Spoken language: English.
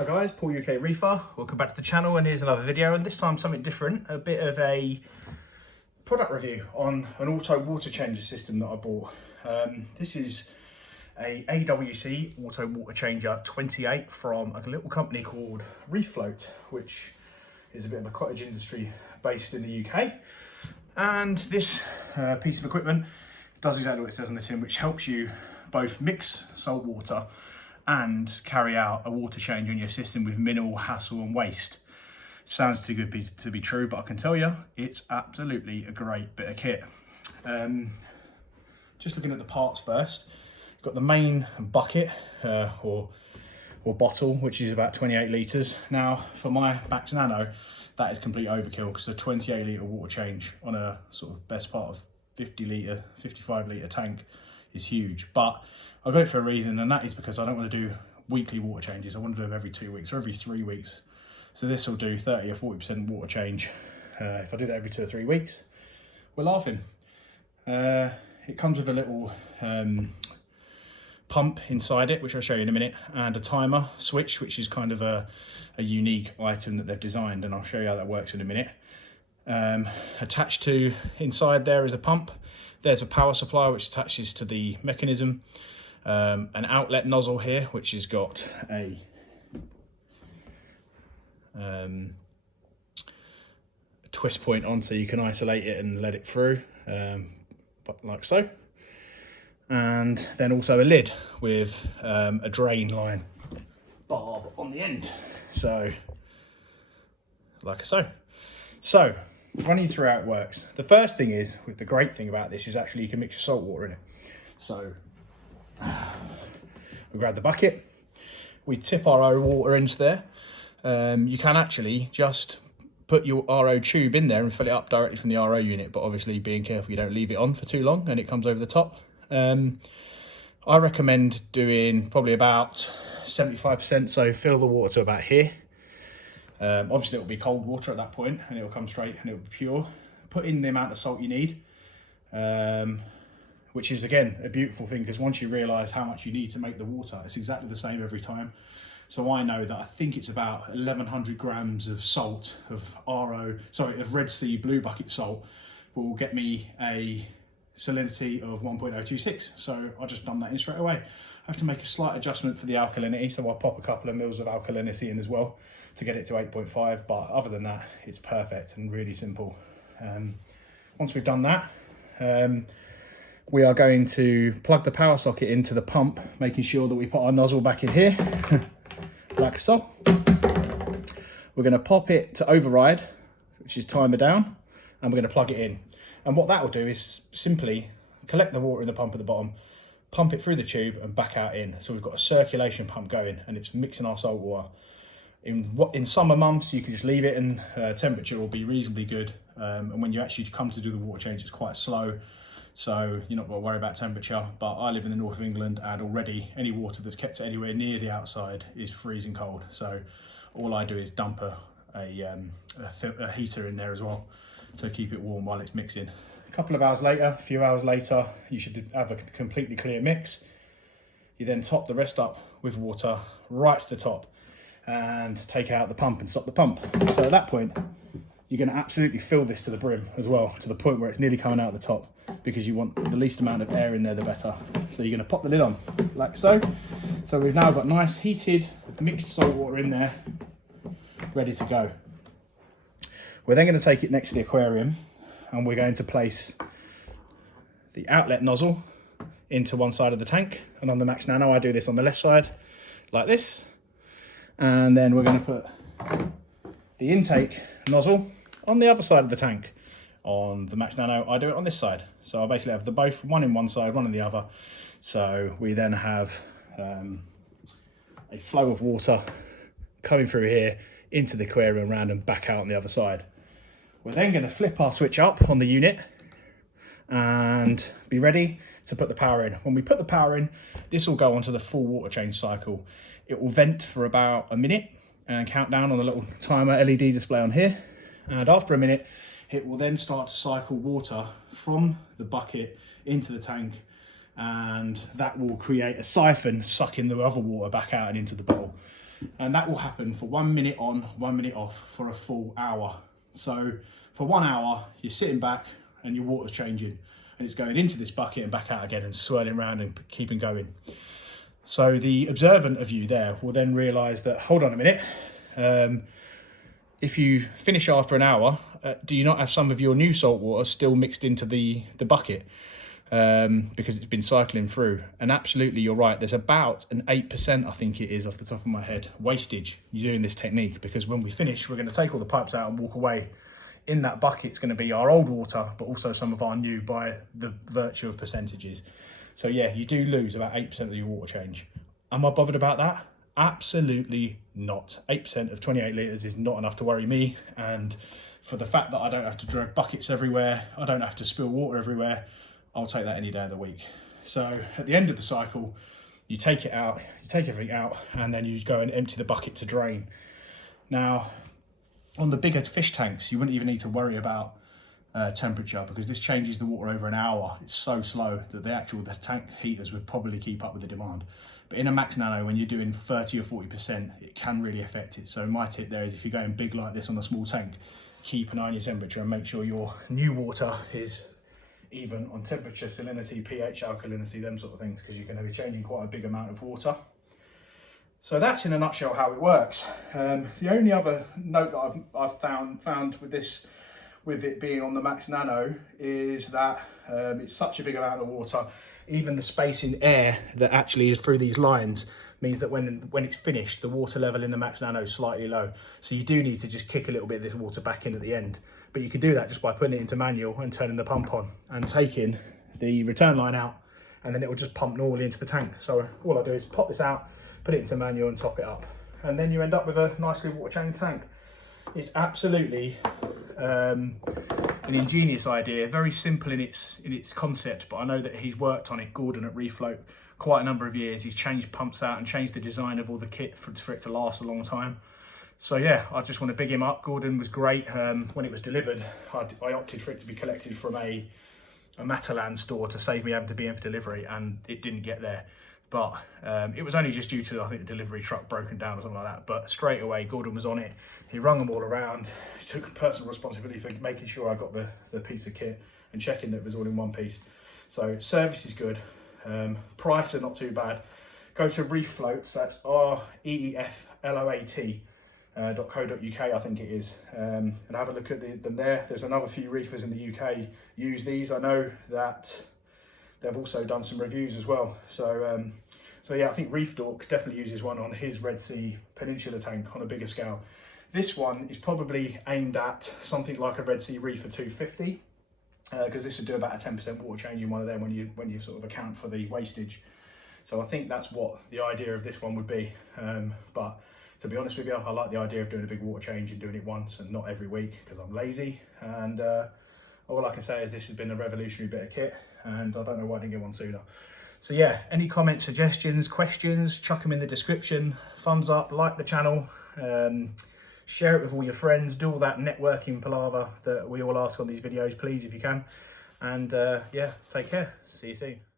Hi guys, Paul UK Reefer. Welcome back to the channel, and here's another video, and this time something different, a bit of a product review on an auto water changer system that I bought. This is a AWC Auto Water Changer 28 from a little company called Reefloat, which is a bit of a cottage industry based in the UK. And this piece of equipment does exactly what it says on the tin, which helps you both mix salt water and carry out a water change on your system with minimal hassle and waste. Sounds too good to be true, but I can tell you it's absolutely a great bit of kit. Just looking at the parts first, got the main bucket or bottle, which is about 28 litres. Now for my Max Nano, that is complete overkill, because a 28 litre water change on a sort of best part of 50 litre, 55 litre tank is huge. But I got it for a reason, and that is because I don't want to do weekly water changes. I want to do them every 2 weeks or every 3 weeks. So this will do 30 or 40% water change. If I do that every 2 or 3 weeks, we're laughing. It comes with a little pump inside it, which I'll show you in a minute, and a timer switch, which is kind of a unique item that they've designed, and I'll show you how that works in a minute. Attached to inside there is a pump. There's a power supply which attaches to the mechanism. An outlet nozzle here, which has got a twist point on, so you can isolate it and let it through, but like so. And then also a lid with a drain line barb on the end, so like so. So running through how it works. The first thing is, with the great thing about this is actually you can mix your salt water in it. So we grab the bucket, we tip our RO water into there. You can actually just put your RO tube in there and fill it up directly from the RO unit, but obviously being careful you don't leave it on for too long and it comes over the top. I recommend doing probably about 75%, so fill the water to about here. Obviously it will be cold water at that point, and it will come straight and it will be pure. Put in the amount of salt you need, which is again a beautiful thing, because once you realise how much you need to make the water, it's exactly the same every time. So I know that I think it's about 1100 grams of salt of Red Sea Blue Bucket salt will get me a salinity of 1.026. So I just dump that in straight away. I have to make a slight adjustment for the alkalinity, so I'll pop a couple of mils of alkalinity in as well to get it to 8.5, but other than that it's perfect and really simple. Once we've done that, we are going to plug the power socket into the pump, making sure that we put our nozzle back in here like so. We're going to pop it to override, which is timer down, and we're going to plug it in. And what that will do is simply collect the water in the pump at the bottom, pump it through the tube and back out in. So we've got a circulation pump going, and it's mixing our salt water. In summer months you can just leave it, and temperature will be reasonably good, and when you actually come to do the water change it's quite slow, so you're not going to worry about temperature. But I live in the north of England, and already any water that's kept anywhere near the outside is freezing cold, so all I do is dump a heater in there as well to keep it warm while it's mixing. A couple of hours later, a few hours later, you should have a completely clear mix. You then top the rest up with water right to the top and take out the pump and stop the pump. So at that point you're going to absolutely fill this to the brim as well, to the point where it's nearly coming out the top, because you want the least amount of air in there the better. So you're going to pop the lid on like so. So we've now got nice heated mixed salt water in there ready to go. We're then going to take it next to the aquarium, and we're going to place the outlet nozzle into one side of the tank, and on the Max Nano I do this on the left side like this. And then we're going to put the intake nozzle on the other side of the tank. On the Max Nano I do it on this side, so I basically have both, one in one side, one in the other. So we then have a flow of water coming through here into the aquarium, around and back out on the other side. We're then going to flip our switch up on the unit and be ready to put the power in. When we put the power in, this will go onto the full water change cycle. It will vent for about a minute and count down on the little timer LED display on here. And after a minute, it will then start to cycle water from the bucket into the tank, and that will create a siphon sucking the other water back out and into the bowl. And that will happen for 1 minute on, 1 minute off for a full hour. So for 1 hour, you're sitting back and your water's changing, and it's going into this bucket and back out again and swirling around and keeping going. So the observant of you there will then realise that, hold on a minute, if you finish after an hour, do you not have some of your new salt water still mixed into the bucket? Because it's been cycling through. And absolutely, you're right, there's about an 8%, I think it is off the top of my head, wastage doing this technique, because when we finish, we're going to take all the pipes out and walk away. In that bucket, it's going to be our old water, but also some of our new by the virtue of percentages. So yeah, you do lose about 8% of your water change. Am I bothered about that? Absolutely not. 8% of 28 litres is not enough to worry me. And for the fact that I don't have to drag buckets everywhere, I don't have to spill water everywhere, I'll take that any day of the week. So at the end of the cycle, you take it out, you take everything out, and then you go and empty the bucket to drain. Now, on the bigger fish tanks, you wouldn't even need to worry about temperature, because this changes the water over an hour. It's so slow that the tank heaters would probably keep up with the demand. But in a Max Nano, when you're doing 30 or 40%, it can really affect it. So my tip there is, if you're going big like this on a small tank, keep an eye on your temperature and make sure your new water is even on temperature, salinity, pH, alkalinity, them sort of things, because you're going to be changing quite a big amount of water. So that's in a nutshell how it works. The only other note that I've found with this, with it being on the Max Nano, is that it's such a big amount of water. Even the space in air that actually is through these lines means that when it's finished, the water level in the Max Nano is slightly low. So you do need to just kick a little bit of this water back in at the end. But you can do that just by putting it into manual and turning the pump on and taking the return line out, and then it will just pump normally into the tank. So all I do is pop this out, put it into manual and top it up. And then you end up with a nicely water changed tank. It's absolutely an ingenious idea, very simple in its concept, but I know that he's worked on it, Gordon at Reefloat, quite a number of years. He's changed pumps out and changed the design of all the kit for it to last a long time. So yeah, I just want to big him up. Gordon was great. When it was delivered, I opted for it to be collected from a Matalan store to save me having to be in for delivery, and it didn't get there. But it was only just due to, I think, the delivery truck broken down or something like that. But straight away, Gordon was on it. He rung them all around. He took personal responsibility for making sure I got the piece of kit and checking that it was all in one piece. So service is good. Price are not too bad. Go to Reefloats, that's reefloat.co.uk, I think it is, and have a look at them there. There's another few reefers in the UK use these. I know that they've also done some reviews as well. So yeah, I think Reef Dork definitely uses one on his Red Sea Peninsula tank on a bigger scale. This one is probably aimed at something like a Red Sea Reefer 250, because this would do about a 10% water change in one of them when you sort of account for the wastage. So I think that's what the idea of this one would be. But to be honest with you, I like the idea of doing a big water change and doing it once and not every week, because I'm lazy. And all I can say is this has been a revolutionary bit of kit, and I don't know why I didn't get one sooner. So yeah, any comments, suggestions, questions, chuck them in the description. Thumbs up, like the channel, share it with all your friends, do all that networking palaver that we all ask on these videos, please, if you can. And yeah, take care. See you soon.